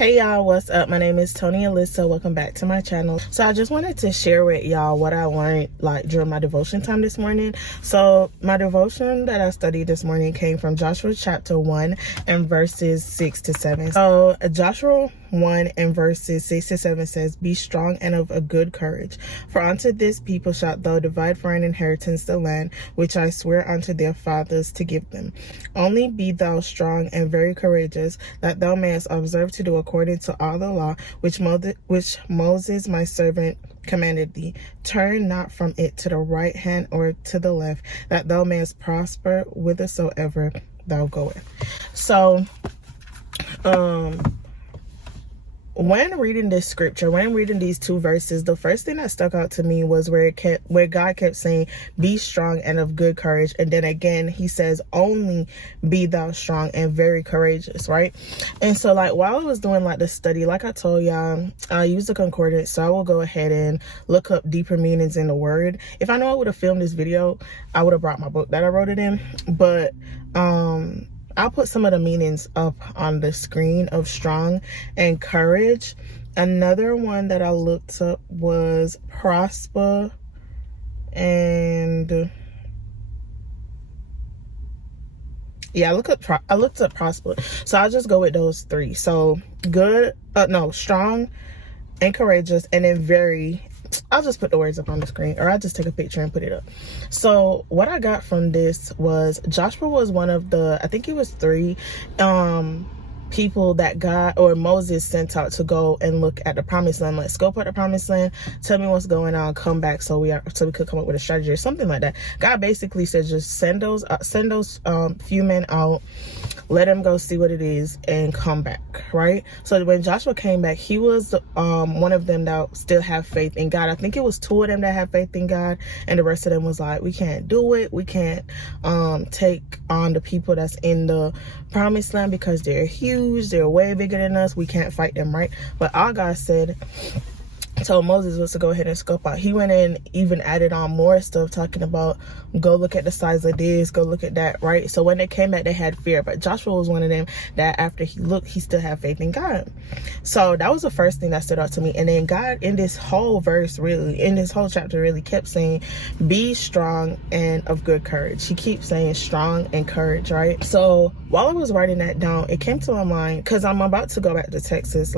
Hey y'all, what's up? My name is Tony Alyssa. Welcome back to my channel. So I just wanted to share with y'all what I learned during my devotion time this morning. So my devotion that I studied this morning came from Joshua chapter 1 and verses 6 to 7. So Joshua 1 and verses 6 to 7 says, "Be strong and of a good courage, for unto this people shalt thou divide for an inheritance the land which I swear unto their fathers to give them. Only be thou strong and very courageous, that thou mayest observe to do according to all the law which Moses my servant commanded thee. Turn not from it to the right hand or to the left, that thou mayest prosper whithersoever thou goest." So when reading this scripture, when reading these two verses, the first thing that stuck out to me was where God kept saying, "Be strong and of good courage," and then again he says, "Only be thou strong and very courageous," right? And so while I was doing the study, like I told y'all, I used a concordance, so I will go ahead and look up deeper meanings in the word. If I know I would have filmed this video, I would have brought my book that I wrote it in, but I'll put some of the meanings up on the screen of strong and courage. Another one that I looked up was prosper and I looked up prosper. So I'll just go with those three. So strong and courageous, and then very. I'll just put the words up on the screen, or I'll just take a picture and put it up. So what I got from this was Joshua was one of the, I think it was 3 people that God or Moses sent out to go and look at the promised land. Let's scope out the promised land, tell me what's going on, come back so we could come up with a strategy or something like that. God basically said just send those few men out, let them go see what it is and come back, right? So when Joshua came back, he was one of them that still have faith in God. I think it was 2 of them that have faith in God, and the rest of them was like, we can't do it, we can't take on the people that's in the promised land because they're huge, they're way bigger than us, we can't fight them, right? But all God told Moses was to go ahead and scope out. He went in, even added on more stuff, talking about go look at the size of this, go look at that, right? So when they came back, they had fear, but Joshua was one of them that after he looked, he still had faith in God. So that was the first thing that stood out to me. And then God in this whole verse, really in this whole chapter, really kept saying, be strong and of good courage. He keeps saying strong and courage, right? So while I was writing that down, it came to my mind, because I'm about to go back to Texas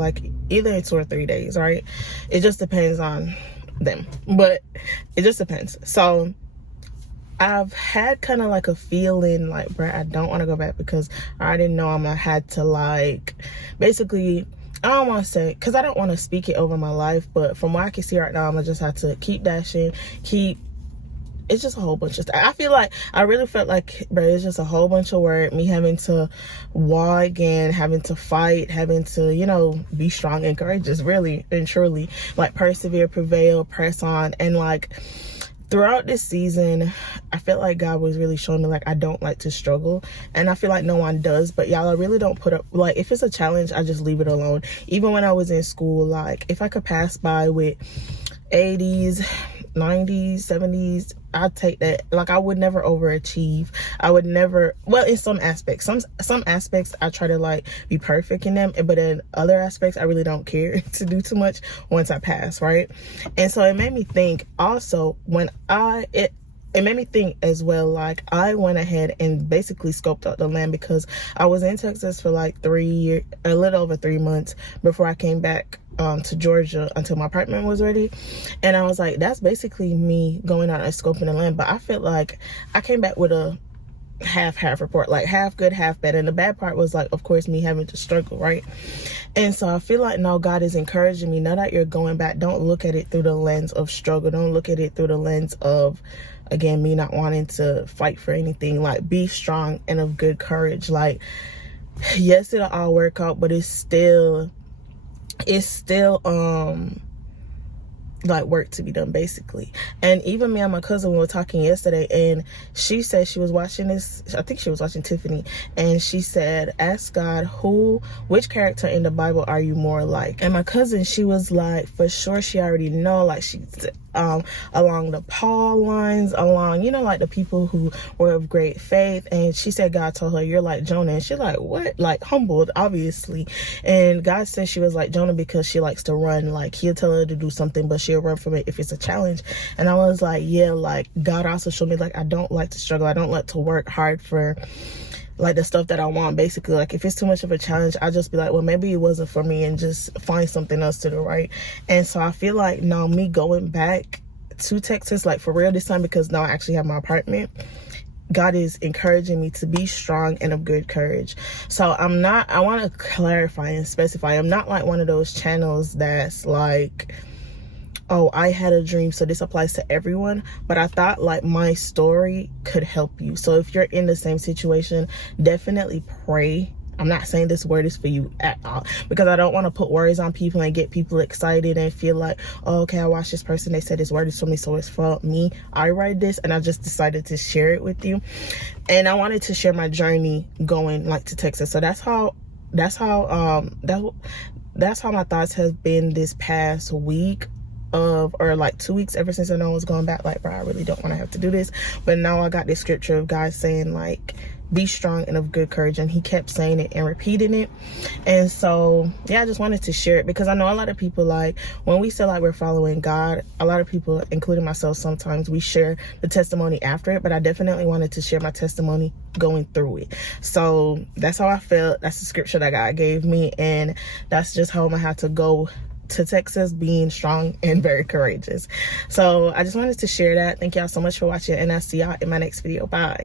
either in 2 or 3 days, right? It just depends on them, but it just depends. So I've had kind of a feeling bruh, I don't want to go back, because I already know I'm gonna have to basically, I don't want to say, because I don't want to speak it over my life, but from what I can see right now, I'm gonna just have to keep dashing, it's just a whole bunch of stuff. I really felt bro, it's just a whole bunch of work, me having to war again, having to fight, having to, be strong and courageous, really and truly, persevere, prevail, press on. And throughout this season, I felt like God was really showing me I don't like to struggle, and I feel like no one does, but y'all, I really don't put up, if it's a challenge, I just leave it alone. Even when I was in school, if I could pass by with 80s, 90s, 70s, I'd take that. I would never overachieve. I would never, well, in some aspects, some aspects I try to be perfect in them, but in other aspects I really don't care to do too much once I pass, right? And so it made me think also it made me think as well, I went ahead and basically scoped out the land, because I was in Texas for 3 years, a little over 3 months before I came back to Georgia until my apartment was ready. And I was that's basically me going out and scoping the land. But I felt like I came back with a half report, half good, half bad. And the bad part was of course, me having to struggle, right? And so I feel no, God is encouraging me, now that you're going back, don't look at it through the lens of struggle, don't look at it through the lens of, again, me not wanting to fight for anything. Be strong and of good courage. Yes, it'll all work out, but it's still work to be done, basically. And even me and my cousin, we were talking yesterday, and she said she was watching this, I think she was watching Tiffany, and she said, ask God, which character in the Bible are you more like? And my cousin, she was for sure she already know, along the Paul lines, along, you know, like the people who were of great faith. And she said God told her, you're like Jonah. And she's like, what? Like humbled, obviously. And God said she was like Jonah because she likes to run. Like he'll tell her to do something, but she'll run from it if it's a challenge. And I was like, yeah, like God also showed me, like, I don't like to struggle. I don't like to work hard for like the stuff that I want. Basically, like if it's too much of a challenge, I'll just be like, well, maybe it wasn't for me, and just find something else to do, right? And so I feel like now me going back to Texas, like for real this time, because now I actually have my apartment, God is encouraging me to be strong and of good courage. So I want to clarify and specify, I'm not like one of those channels that's like, oh, I had a dream, so this applies to everyone. But I thought like my story could help you. So if you're in the same situation, definitely pray. I'm not saying this word is for you at all, because I don't want to put words on people and get people excited and feel like, oh, okay, I watched this person, they said this word is for me, so it's for me. I write this and I just decided to share it with you. And I wanted to share my journey going like to Texas. So that's how my thoughts have been this past week or like 2 weeks, ever since I know I was going back. Like, bro, I really don't want to have to do this. But now I got this scripture of God saying like, be strong and of good courage, and he kept saying it and repeating it. And so yeah, I just wanted to share it, because I know a lot of people, like when we say like we're following God, a lot of people, including myself, sometimes we share the testimony after it, but I definitely wanted to share my testimony going through it. So that's how I felt. That's the scripture that God gave me, and that's just how I'm gonna have to go to Texas, being strong and very courageous. So I just wanted to share that. Thank y'all so much for watching, and I'll see y'all in my next video. Bye.